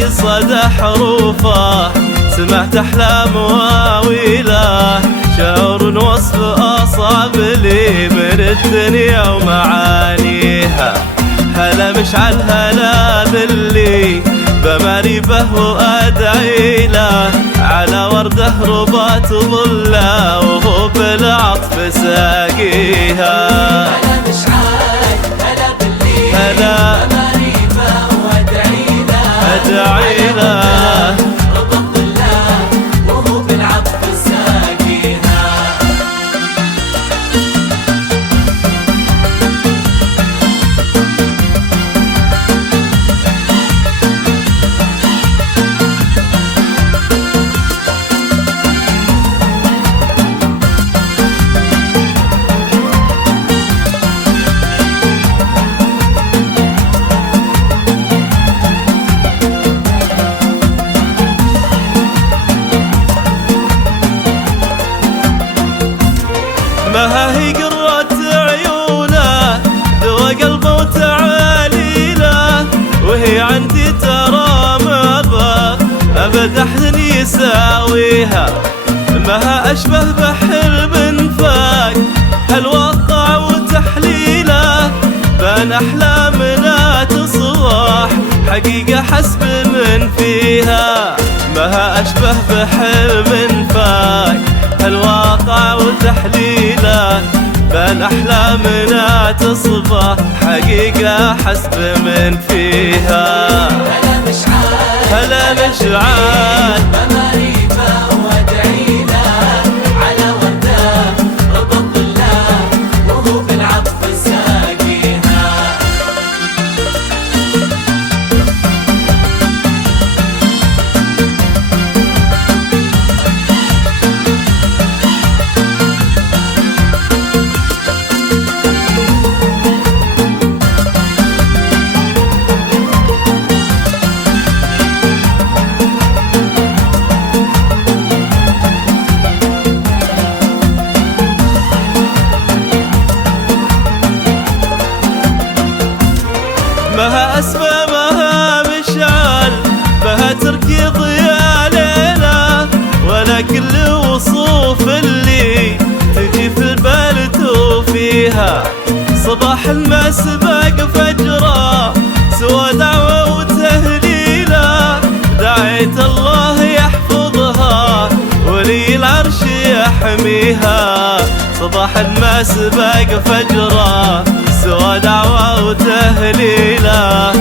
في صدى حروفه سمعت أحلام واويله، شعور وصف أصعب لي من الدنيا ومعانيها. هلا مشعل هلا باللي بماري به وأدعي له، على ورده ربات ظله وهو بالعطف ساقيها. هلا مشعل هلا باللي هلا بماري به وأدعي له، أدعي له ربط ظله وهو بالعطف ساقيها. ما هي قرة عيونه ذوى قلبه وتعاليله، وهي عندي ترى مضى أبد أحد يساويها. ما أشبه بحلم فاق هالواقع وتحليله، بان أحلامنا تصبح حقيقة حسب من فيها. ما أشبه بحلم فاق الواقع وتحليله، بان أحلامنا تصبح حقيقة حسب من فيها. هلا مشعل هلا مشعل بماري به وأدعي له، على ورده ربط ظله وهو بالعطف ساقيها. بها أسمى بها مشعل بها تركيض يا ليلة، ولا كل وصوف اللي تجي في البال توفيها. صباح المسبق فجرة سوى دعوة وتهليلة، دعيت الله يحفظها ولي العرش يحميها. صباح المسبق فجرة سوى دعوة وتهليله،